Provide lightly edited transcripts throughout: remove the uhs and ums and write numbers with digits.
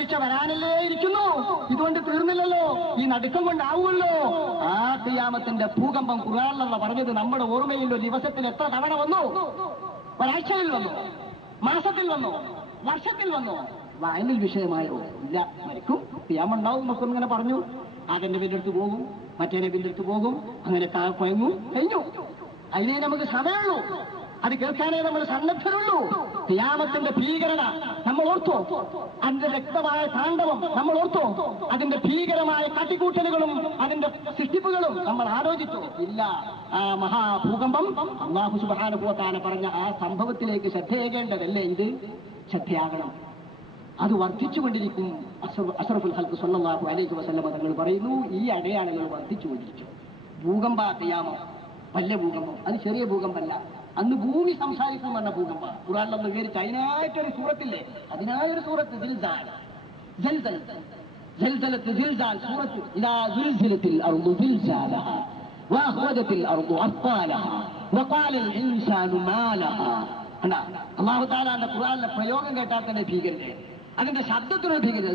ശിക്ഷ വരാനല്ലേ ഇരിക്കുന്നു. ഇതുകൊണ്ട് തീർന്നില്ലല്ലോ, ഈ നടുക്കം കൊണ്ടാവുമല്ലോ. ആ ഖിയാമത്തിന്റെ ഭൂകമ്പം ഖുർആനിലുള്ള പറഞ്ഞത് നമ്മുടെ ഓർമ്മയിൽ ഒരു ദിവസത്തിൽ എത്ര തവണ വന്നു? ഒരാഴ്ചയിൽ വന്നു, മാസത്തിൽ വന്നു, വർഷത്തിൽ വന്നു. വായനയിൽ വിഷയമായോ? ഇല്ല. മരിക്കും, ഖിയാമുണ്ടാവും എന്നൊക്കെ ഇങ്ങനെ പറഞ്ഞു. ആകന്റെ പിന്നെടുത്ത് പോകും, മറ്റേനെ പിന്നെടുത്ത് പോകും, അങ്ങനെ കുഴങ്ങും, കഴിഞ്ഞു. അതിനെ നമുക്ക് സമയമുള്ളൂ. അത് കേൾക്കാനേ നമ്മൾ സന്നദ്ധരുള്ളൂ. ഖിയാമത്തിന്റെ ഭീകരത നമ്മൾ ഓർത്തോ? അതിന്റെ വ്യക്തമായ താണ്ഡവം നമ്മൾ ഓർത്തോ? അതിന്റെ ഭീകരമായ കാട്ടിക്കൂട്ടലുകളും അതിന്റെ സൃഷ്ടിപ്പുകളും നമ്മൾ ആലോചിച്ചോ? ഇല്ല. ആ മഹാഭൂകമ്പം അല്ലാഹു സുബ്ഹാനഹു വ തആല പറഞ്ഞ ആ സംഭവത്തിലേക്ക് ശ്രദ്ധയേകേണ്ടതല്ലേ? ഇത് ശ്രദ്ധയാകണം. അത് വർദ്ധിച്ചുകൊണ്ടിരിക്കും. അഷ്റഫുൽ ഖൽഖ് സ്വല്ലല്ലാഹു അലൈഹി വസല്ലം തങ്ങൾ പറയുന്നു, ഈ അടയാളങ്ങൾ വർദ്ധിച്ചുകൊണ്ടിരിക്കും. ഭൂകമ്പ ഖിയാമം, വലിയ ഭൂകമ്പം. അത് ചെറിയ ഭൂകമ്പല്ല. അന്ന് ഭൂമി സംസാരിക്കും പറഞ്ഞ ഭൂകമ്പ. ഖുർആനിലൊന്ന് വിവരിച്ച് അതിനായിട്ടൊരു സൂറത്തില്ലേ, അതിനായൊരു സൂറത്ത് സിൽസാൽ, സിൽസാൽ സൂറത്ത്. ഇദാ സുൽസിലത്തിൽ അർദു സിൽസാലഹാ വഅഖ്റജത്തിൽ അർദു അത്വാലഹാ വഖാലൽ ഇൻസാനു മാ ലഹാ. അല്ലാഹു തആലയുടെ ഖുർആനിലെ പ്രയോഗം കേട്ടാൽ തന്നെ ഭീകരത. അതിന്റെ ശബ്ദത്തിനൊരു ഭീകരത.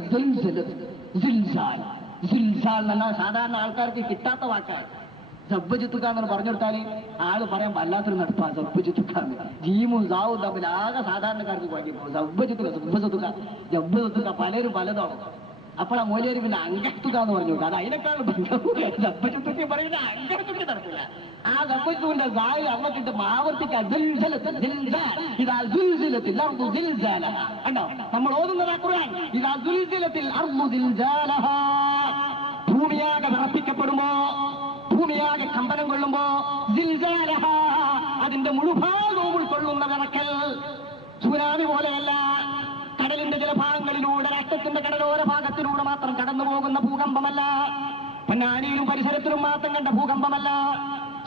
സിൽസാൽ എന്നാൽ സാധാരണ ആൾക്കാർക്ക് കിട്ടാത്ത വാക്കാണ്. ജബ്ബജിത്തുക്കാന്ന് പറഞ്ഞു കൊടുത്താൽ ആള് പറയാൻ വല്ലാത്തൊരു നടപ്പാണ്. ജബ്ബജിത്തുക്കാന്ന് ജീമും സാവും തമ്മിൽ ആകെ സാധാരണക്കാർക്ക് കുഴങ്ങിപ്പോ. ജബ്ബത്തുക്ക പലരും പലതാണ്. അപ്പോൾ ആ മൂലേരി പിന്നെ അങ്കത്തുക്കാന്ന് പറഞ്ഞു കൊടുക്കുക. അത് അതിനേക്കാളും ജബ്ബജിത്തുക്കി പറയുന്നത് അങ്കത്തുക്കി നടക്കില്ല. ആ ജബ്ബജിത്തുവിന്റെ സായി അമ്മക്കിട്ട് ആവർത്തിക്കാൻ നമ്മൾ ഓതുന്നത് ഖുർആൻ. ഇദാ സുൽസിലത്തിൽ അർദു സിൽസാലഹാ. ഭൂമിയാകെ വിറപ്പിക്കപ്പെടുമോ, ഭൂമിയാകെ കമ്പനം കൊള്ളുമ്പോ, സിൽസാലഹാ അതിന്റെ മുഴുഭാഗവും ഉൾക്കൊള്ളുന്ന വിറക്കൽ. സുനാമി പോലെയല്ല. കടലിന്റെ ചില ഭാഗങ്ങളിലൂടെ, രാഷ്ട്രത്തിന്റെ കടലോര ഭാഗത്തിലൂടെ മാത്രം കടന്നു പോകുന്ന ഭൂകമ്പമല്ല. പൊന്നാനിയിലും പരിസരത്തിലും മാത്രം കണ്ട ഭൂകമ്പമല്ല.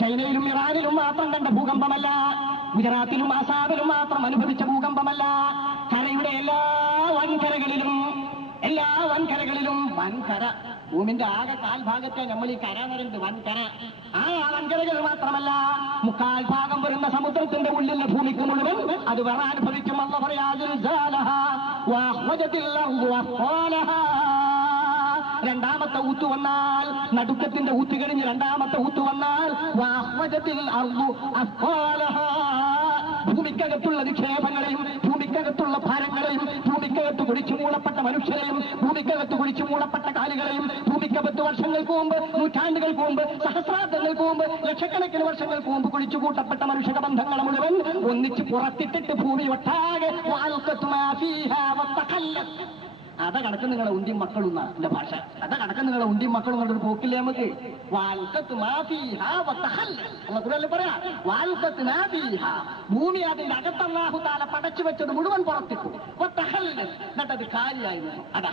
ചൈനയിലും ഇറാനിലും മാത്രം കണ്ട ഭൂകമ്പമല്ല. ഗുജറാത്തിലും ആസാമിലും മാത്രം അനുഭവിച്ച ഭൂകമ്പമല്ല. കരയുടെ എല്ലാ വൻകരകളിലും വൻകര. ഭൂമിന്റെ ആകെ കാൽഭാഗത്തെ നമ്മൾ ഈ കര പറയുന്നത് വൻകര. ആ വൻകരകൾ മാത്രമല്ല, മുക്കാൽ ഭാഗം വരുന്ന സമുദ്രത്തിന്റെ ഉള്ളിലെ ഭൂമിക്ക് മുഴുവൻ അത് വരാനുഭവിക്കും. അല്ല പറയാ, രണ്ടാമത്തെ ഊത്ത് വന്നാൽ, നടുക്കത്തിന്റെ ഊത്ത് കഴിഞ്ഞ് രണ്ടാമത്തെ ഊത്ത് വന്നാൽ, ഭൂമിക്കകത്തുള്ള നിക്ഷേപങ്ങളെയും ഭൂമിക്കകത്തുള്ള ഭാരങ്ങളെയും ഭൂമിക്കകത്ത് കുടിച്ചു മൂടപ്പെട്ട മനുഷ്യരെയും ഭൂമിക്കകത്ത് കുടിച്ചു മൂടപ്പെട്ട കാലുകളെയും ഭൂമിക്കകത്ത് വർഷങ്ങൾക്ക് മുമ്പ്, നൂറ്റാണ്ടുകൾക്ക് മുമ്പ്, സഹസ്രാബ്ദങ്ങൾക്ക് മുമ്പ്, ലക്ഷക്കണക്കിന് വർഷങ്ങൾക്ക് മുമ്പ് കുടിച്ചു കൂട്ടപ്പെട്ട മനുഷ്യ ബന്ധങ്ങളെ മുഴുവൻ ഒന്നിച്ച് പുറത്തിട്ടിട്ട് ഭൂമി ഒട്ടാകെ അത കണക്ക് നിങ്ങളെ ഉണ്ടിയും മക്കളും എന്റെ ഭാഷ. അത കണക്ക് നിങ്ങളെ ഉണ്ടിയും മക്കളും കൊണ്ടൊരു പോക്കില്ലേ നമുക്ക്. പറയാ ഭൂമി അതിന്റെ അകത്ത് അല്ലാഹു തആല പടച്ചു വെച്ചത് മുഴുവൻ പുറത്തിട്ടു. എന്നിട്ടത് കാര്യമായിരുന്നു. അതാ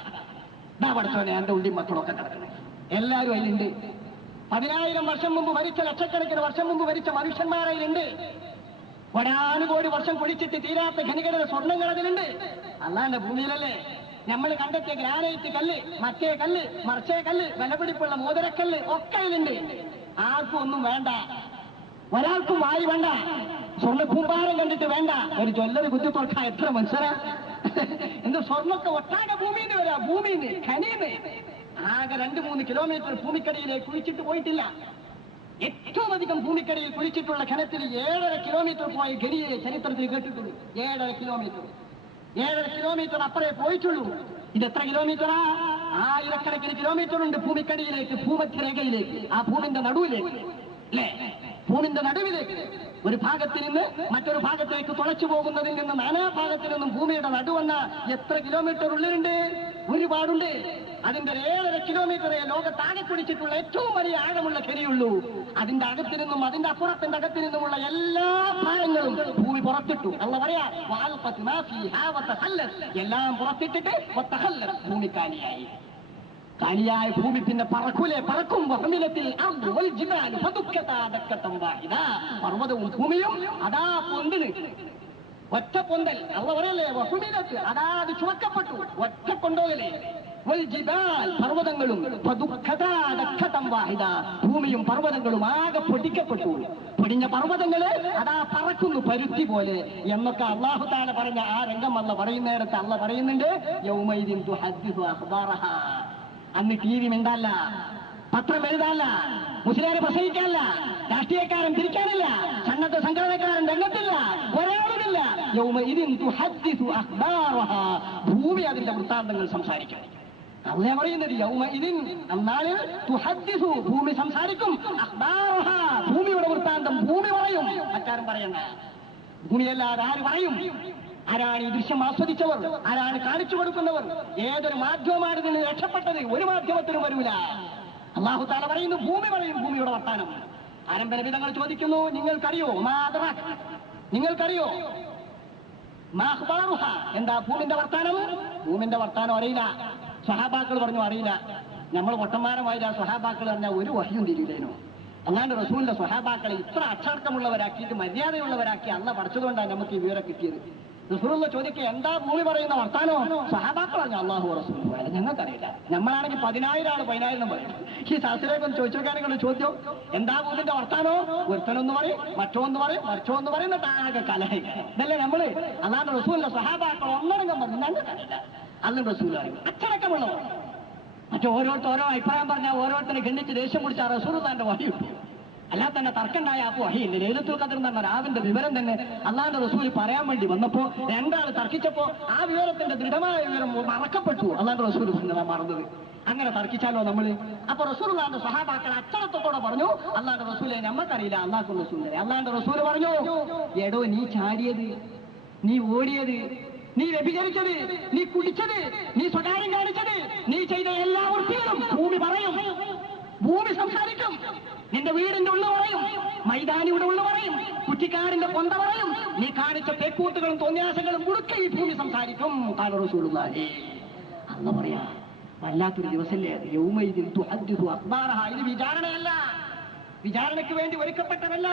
പഠിച്ചോനെ എന്റെ ഉണ്ടിയും മക്കളൊക്കെ കിടക്കുന്നത്. എല്ലാവരും അതിലുണ്ട്. 10,000 വർഷം മുമ്പ് മരിച്ച, ലക്ഷക്കണക്കിന് വർഷം മുമ്പ് മരിച്ച മനുഷ്യന്മാരതിലുണ്ട്. കോടാനുകോടി വർഷം കുഴിച്ചിട്ട് തീരാത്ത ഖനികളുടെ സ്വർണ്ണങ്ങൾ അതിലുണ്ട്. അല്ലാന്റെ ഭൂമിയിലല്ലേ നമ്മൾ കണ്ടെത്തിയ ഗ്രാനൈറ്റ് കല്ല്, മറ്റേ കല്ല്, മറിച്ചേ കല്ല്, വിലപിടിപ്പുള്ള മോതിരക്കല്ല് ഒക്കെ ഇതിലുണ്ട്. ആർക്കും ഒന്നും വേണ്ട, ഒരാൾക്കും വായി വേണ്ട, സ്വർണ്ണ കൂമ്പാരം കണ്ടിട്ട് വേണ്ട. ഒരു ജ്വല്ലറി കുത്തി തുറക്കാൻ എത്ര മനുഷ്യരാ. എന്ത് സ്വർണ്ണൊക്കെ ഒട്ടാകെ ഭൂമിന്ന് വരാ, ഭൂമിന്ന് ഖനിന്ന്. ആകെ 2-3 കിലോമീറ്റർ ഭൂമിക്കടിയിലേക്ക് കുഴിച്ചിട്ട് പോയിട്ടില്ല. ഏറ്റവും അധികം ഭൂമിക്കടിയിൽ കുഴിച്ചിട്ടുള്ള ഖനത്തിൽ 7.5 കിലോമീറ്റർ പോയ ഖനിയെ ചരിത്രത്തിൽ കേട്ടിട്ടുണ്ട്. 7.5 കിലോമീറ്റർ അപ്പറേ പോയിട്ടുള്ളൂ. ഇത് എത്ര കിലോമീറ്ററാ? 1000കണക്കിന് കിലോമീറ്റർ ഉണ്ട് ഭൂമിക്കടിയിലേക്ക്, ഭൂമധ്യരേഖയിലേക്ക്, ആ ഭൂമിന്റെ നടുവിലേക്ക് അല്ലേ, ഭൂമിന്റെ നടുവിലേക്ക്. ഒരു ഭാഗത്ത് നിന്ന് മറ്റൊരു ഭാഗത്തേക്ക് തുളച്ചു പോകുന്നതിൽ നിന്ന് നാനാഭാഗത്തിൽ നിന്നും ഭൂമിയുടെ നടുവന്ന എത്ര കിലോമീറ്റർ ഉള്ളിലുണ്ട്? ഒരുപാടുണ്ട്. അതിന്റെ 7.5 കിലോമീറ്ററേ ലോകത്താകെ കുടിച്ചിട്ടുള്ള ഏറ്റവും വലിയ ആഴമുള്ള ഖനിയുള്ളൂ. അതിന്റെ അകത്തു നിന്നും അതിന്റെ അപ്പുറത്തിന്റെ അകത്തു നിന്നുമുള്ള എല്ലാ ഭാഗങ്ങളും ഭൂമി പുറത്തിട്ടു. അല്ല പറയാ, എല്ലാം പുറത്തിട്ടിട്ട് ഭൂമി കാലിയായ ഭൂമി പിന്നെ പറക്കും. പർവ്വതവും ഭൂമിയും അതാ പൊന്തിന്, ഒറ്റ പൊന്തൽ. അല്ല പറയല്ലേ, അതാ അത് ചുവക്കപ്പെട്ടു. ഒറ്റ കൊണ്ടോകലേ, പർവ്വതങ്ങളും ഭൂമിയും പർവ്വതങ്ങളും ആകെ പൊടിക്കപ്പെട്ടു. പൊടിഞ്ഞ പർവ്വതങ്ങള് അതാ പറക്കുന്നു പരുത്തി പോലെ എന്നൊക്കെ അള്ളാഹു തആല പറഞ്ഞ ആ രംഗം അല്ല പറയുന്നിടത്ത് അല്ല പറയുന്നുണ്ട്, യൗമൈദിൻ തുഹദ്ദിസു അഖ്ബാറഹ. അന്ന് ടി വി മിണ്ടല്ല, പത്രം എഴുതാനല്ല, മുസ്ലിയാരെ പ്രസംഗിക്കാനല്ല, രാഷ്ട്രീയക്കാരൻ തിരിക്കാനില്ല, സന്നദ്ധ സംഘടനക്കാരൻ രംഗത്തില്ല, ഒരാളുമില്ല. യൗമഇദിൻ തുഹദ്ദിസു അഖ്ബാറഹ. ഭൂമി അതിന്റെ വൃത്താന്തങ്ങൾ സംസാരിക്കും. അള്ളാഹു പറയുന്നത് യൗമഇദിൻ, അന്നാളിൽ തുഹദ്ദിസു, ഭൂമി സംസാരിക്കും, അഖ്ബാറഹ, ഭൂമിയുടെ വൃത്താന്തം ഭൂമി പറയും, മറ്റാരും പറയണ്ട. ഭൂമിയല്ലാതെ ആര് പറയും? ആരാണ് ഈ ദൃശ്യം ആസ്വദിച്ചവർ? ആരാണ് കാണിച്ചു കൊടുക്കുന്നവർ? ഏതൊരു മാധ്യമമാണ് ഇതിന് രക്ഷപ്പെട്ടത്? ഒരു മാധ്യമത്തിനും വരൂല. അല്ലാഹു തആല പറയുന്നു, ഭൂമി പറയും ഭൂമിയുടെ വർത്താനം. ആരംഭനബിതങ്ങൾ ചോദിക്കുന്നു, നിങ്ങൾക്കറിയോ നിങ്ങൾക്കറിയോ മാഖ്ബാറുഹ, എന്താ ഭൂമിന്റെ വർത്താനം? ഭൂമിന്റെ വർത്താനം അറിയില്ല. സ്വഹാബാക്കൾ പറഞ്ഞു അറിയില്ല. നമ്മൾ പൊട്ടന്മാരമായില്ല. സ്വഹാബാക്കൾ പറഞ്ഞാൽ ഒരു വഹ്യും തിരിയില്ലേനോ. അല്ലാണ്ട് റസൂലിന്റെ സ്വഹാബാക്കളെ ഇത്ര അച്ചടക്കമുള്ളവരാക്കിയിട്ട് മര്യാദയുള്ളവരാക്കി അല്ല പഠിച്ചതുകൊണ്ടാണ് നമുക്ക് ഈ വിവരം കിട്ടിയത്. റസൂലുള്ള ചോദിക്കുക, എന്താ ഭൂമി പറയുന്ന വർത്താനോ? സ്വഹാബാക്കൾ പറഞ്ഞു അല്ലാഹു റസൂൽ, ഞങ്ങൾക്കറിയില്ല. നമ്മളാണെങ്കിൽ 10,000 ആള് 10,000 പറയും. ഈ ശാസ്ത്രേക്കൊന്ന് ചോദിച്ചോക്കാനുള്ള ചോദ്യം, എന്താ ഭൂമിന്റെ വർത്താനോ? ഒരുത്തനൊന്ന് പറയും, മറ്റൊന്ന് പറയും, മറിച്ചോന്ന് പറയും, എന്നിട്ട് ആകെ കലഹി. ഇതല്ലേ നമ്മള്. അല്ലാണ്ട് റസൂലിന്റെ സ്വഹാബാക്കൾ ഒന്നടങ്കം പറഞ്ഞു ഞങ്ങൾക്കറിയില്ല. അല്ല റസൂൽ അറിയും, അച്ചടക്കമുള്ളവർ. ഓരോ അഭിപ്രായം പറഞ്ഞാൽ ഓരോരുത്തരെ ഖണ്ഡിച്ച് ദേഷ്യം പിടിച്ചാൽ റസൂൽ തന്റെ വഹി കിട്ടും. അല്ലാതെ തന്നെ തർക്കണ്ടായ അപ്പൊ വഹിയില്ല. ലൈലത്തുൽ ഖദ്ർ എന്ന രാവിന്റെ വിവരം തന്നെ അള്ളാന്റെ റസൂൽ പറയാൻ വേണ്ടി വന്നപ്പോ രണ്ടാൾ തർക്കിച്ചപ്പോ ആ വിവരത്തിന്റെ ദൃഢമായ വിവരം മറക്കപ്പെട്ടു. അള്ളാന്റെ റസൂൽ മറന്നത്. അങ്ങനെ തർക്കിച്ചാലോ നമ്മള്? അപ്പൊ റസൂലുള്ളാഹിന്റെ സ്വഹാബാക്കൾ അച്ചടക്കത്തോടെ പറഞ്ഞു, അള്ളാന്റെ റസൂലെ നമ്മക്കറിയില്ല, അള്ളാഹു റസൂലിനെ. അള്ളാന്റെ റസൂൽ പറഞ്ഞു, എടോ നീ ചാടിയത്, നീ ഓടിയത്, നീ വ്യഭിചരിച്ചത്, നീ കുടിച്ചത്, നീ സ്വകാര്യം കാണിച്ചത്, നീ ചെയ്ത എല്ലാ വൃത്തികളും ഭൂമി പറയും. ഭൂമി സംസാരിക്കും. നിന്റെ വീടിന്റെ ഉള്ളു പറയും, മൈതാനിയുടെ ഉള്ളു പറയും, കുറ്റിക്കാടിന്റെ പൊന്ത പറയും. നീ കാണിച്ച പേക്കൂത്തുകളും തോന്നിയാസങ്ങളും മുഴുക്കെ ഈ ഭൂമി സംസാരിക്കും. ഖാല റസൂലുള്ളാഹി. അല്ലാഹു പറയാ, വല്ലാത്തൊരു ദിവസല്ലേ അത്. യൗമഇദിൻ തുഹദ്ദിസു അഖ്ബാറഹ. ഇത് വിചാരണയല്ല, വിചാരണയ്ക്ക് വേണ്ടി ഒരുക്കപ്പെട്ടതല്ല.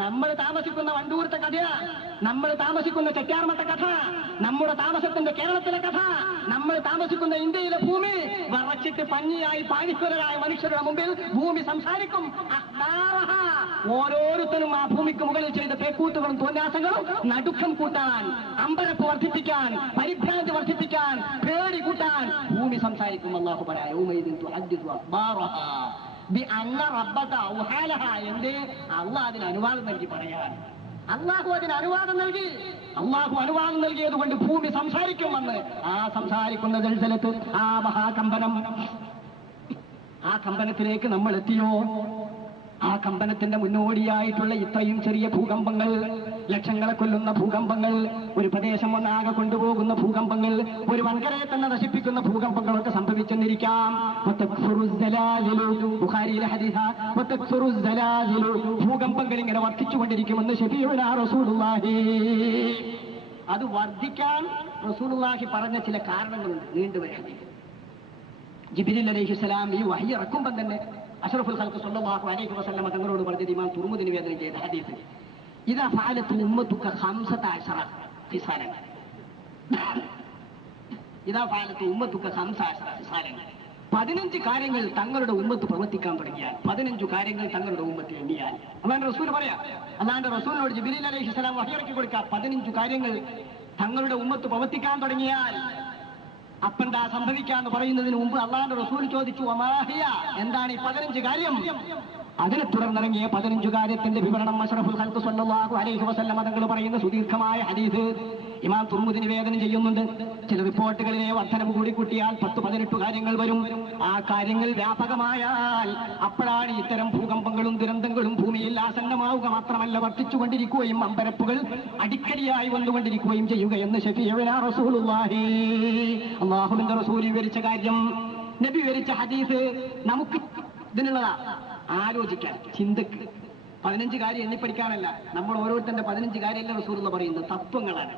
നമ്മൾ താമസിക്കുന്ന വണ്ടൂരത്തെ കഥ, നമ്മൾ താമസിക്കുന്ന ചെട്ടിയാർമത്തെ കഥ, നമ്മുടെ താമസത്തിന്റെ കേരളത്തിലെ കഥ, നമ്മൾ താമസിക്കുന്ന ഇന്ത്യയിലെ ഭൂമി വറച്ചിട്ട് പഞ്ഞിയായി പാനിക്കുലരായ മനുഷ്യരുടെ മുമ്പിൽ ഭൂമി സംസാരിക്കും. ഓരോരുത്തരും ആ ഭൂമിക്ക് മുകളിൽ ചെയ്ത പേക്കൂത്തുകളും തോന്യാസങ്ങളും നടുക്കം കൂട്ടാൻ, അമ്പരപ്പ് വർദ്ധിപ്പിക്കാൻ, പരിഭ്രാന്തി വർദ്ധിപ്പിക്കാൻ, പേടി കൂട്ടാൻ ഭൂമി സംസാരിക്കും. അല്ലാഹു പറയാ, യൗമഇദിൻ തുഹദ്ദിസു അഖ്ബാറഹ ബിഅന്ന റബ്ബക ഔഹാലഹ. എന്തേ? അള്ളാഹ് അതിന് അനുവാദം നൽകി പറയാൻ. അള്ളാഹു അതിന് അനുവാദം നൽകി. അള്ളാഹു അനുവാദം നൽകിയത് കൊണ്ട് ഭൂമി സംസാരിക്കുമെന്ന്. ആ സംസാരിക്കുന്ന ജൽസലത്ത്, ആ മഹാകമ്പനം, ആ കമ്പനത്തിലേക്ക് നമ്മൾ എത്തിയോ? ആ കമ്പനത്തിന്റെ മുന്നോടിയായിട്ടുള്ള ഇത്രയും ചെറിയ ഭൂകമ്പങ്ങൾ, ലക്ഷങ്ങളെ കൊല്ലുന്ന ഭൂകമ്പങ്ങൾ, ഒരു പ്രദേശം ഒന്നാകെ കൊണ്ടുപോകുന്ന ഭൂകമ്പങ്ങൾ, ഒരു വൻകരയെ തന്നെ നശിപ്പിക്കുന്ന ഭൂകമ്പങ്ങളൊക്കെ സംഭവിച്ചെന്നിരിക്കാം. ബുഖാരിയിലെ ഹദീസാ, ഭൂകമ്പങ്ങൾ ഇങ്ങനെ വർദ്ധിച്ചുകൊണ്ടിരിക്കുമെന്ന് ശഫീഉനാ റസൂലുള്ളാഹി. അത് വർദ്ധിക്കാൻ റസൂലുള്ളാഹി പറഞ്ഞ ചില കാരണങ്ങളുണ്ട്. നീണ്ടുവരുന്നത് ജിബ്രീൽ അലൈഹിസ്സലാം ഈ വഹി ഇറക്കുമ്പോൾ തന്നെ അഷ്റഫുൽ ഖൽഖ് സ്വല്ലല്ലാഹു അലൈഹി വസല്ലം തങ്ങളോട് പറഞ്ഞത് ഇമാം തുർമുദി നിവേദനം ചെയ്ത ഹദീസ്, ഇദാ ഫഅലത് ഉമ്മത്തുക 15 ഖിസാലൻ, ഇദാ ഫഅലത് ഉമ്മത്തുക 15 ഖിസാലൻ, 15 കാര്യങ്ങൾ തങ്ങളുടെ ഉമ്മത്ത് പ്രവർത്തിക്കാൻ തുടങ്ങിയാൽ, 15 കാര്യങ്ങൾ തങ്ങളുടെ ഉമ്മത്ത് എണ്ണിയാൽ. അല്ലാഹുവിന്റെ റസൂൽ പറയാ, അല്ലാഹുവിന്റെ റസൂലിനോട് ജിബ്രീൽ അലൈഹിസ്സലാം വഹി ഇറക്കി കൊടുക്കുക, 15 കാര്യങ്ങൾ തങ്ങളുടെ ഉമ്മത്ത് പ്രവർത്തിക്കാൻ തുടങ്ങിയാൽ അപ്പെന്താ സംഭവിക്കാന്ന് പറയുന്നതിന് മുമ്പ് അള്ളാഹുവിന്റെ റസൂൽ ചോദിച്ചു, വമാഹിയ, എന്താണ് ഈ 15 കാര്യം? അതിനെ തുടർന്നിറങ്ങിയ 15 കാര്യത്തിന്റെ വിവരണം അഷ്റഫുൽ ഖൽഖ് സ്വല്ലല്ലാഹു അലൈഹി വസല്ലം തങ്ങൾ പറയുന്ന സുദീർഘമായ ഹദീസ് ഇമാം തുർമുദി നിവേദനം ചെയ്യുന്നുണ്ട്. ചില റിപ്പോർട്ടുകളിലെ വർധനം കൂടി കൂട്ടിയാൽ 10-18 കാര്യങ്ങൾ വരും. ആ കാര്യങ്ങൾ വ്യാപകമായാൽ അപ്പോഴാണ് ഇത്തരം ഭൂകമ്പങ്ങളും ദുരന്തങ്ങളും ഭൂമിയിൽ ആസന്നമാവുക മാത്രമല്ല, വർദ്ധിച്ചുകൊണ്ടിരിക്കുകയും അമ്പരപ്പുകൾ അടിക്കടിയായി വന്നുകൊണ്ടിരിക്കുകയും ചെയ്യുകയെന്ന് ശഫീഉനാ റസൂലുള്ളാഹി. അല്ലാഹുവിന്റെ റസൂൽ വിവരിച്ച കാര്യം, നബി വിവരിച്ച ഹദീസ് നമുക്ക് ഇതിനുള്ളതാ, ആലോചിക്കാൻ, ചിന്തക്ക്. 15 കാര്യം എണ്ണിപ്പടിക്കാനല്ല, നമ്മൾ ഓരോരുത്തരുടെ 15 കാര്യമല്ല റസൂലുള്ള പറയുന്നത്, തത്വങ്ങളാണ്.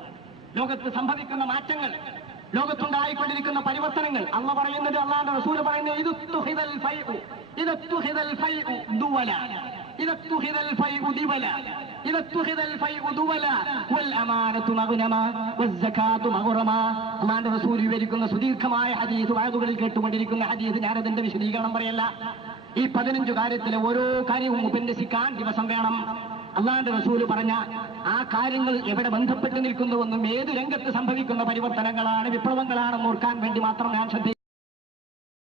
ലോകത്ത് സംഭവിക്കുന്ന മാറ്റങ്ങൾ, ലോകത്തുണ്ടായിക്കൊണ്ടിരിക്കുന്ന പരിവർത്തനങ്ങൾ അള്ളാഹ് പറയുന്നത്, അള്ളാഹുവിന്റെ റസൂൽ പറയുന്നത്, إذا اتخذ الفيء دبلا إذا اتخذ الفيء دبلا والأمانة مغنما والزكاة مغرما. അല്ലാഹുവിന്റെ റസൂൽ വിവരിക്കുന്ന സുദീർഘമായ ഹദീസ് വായതുകളിൽ കേട്ടുകൊണ്ടിരിക്കുന്ന ഹദീസ്, ഞാനതിന്റെ വിശദീകരണം പറയല്ല. ഈ 15 കാര്യത്തിലെ ഓരോ കാര്യവും ഉപന്യസിക്കാൻ ദിവസം വേണം. അല്ലാഹുവിന്റെ റസൂൽ പറഞ്ഞ ആ കാര്യങ്ങൾ എവിടെ ബന്ധപ്പെട്ട് നിൽക്കുന്നുവെന്നും ഏത് രംഗത്ത് സംഭവിക്കുന്ന പരിവർത്തനങ്ങളാണ്, വിപ്ലവങ്ങളാണെന്ന് ഓർക്കാൻ വേണ്ടി മാത്രം ഞാൻ ശ്രദ്ധിക്കുന്നു.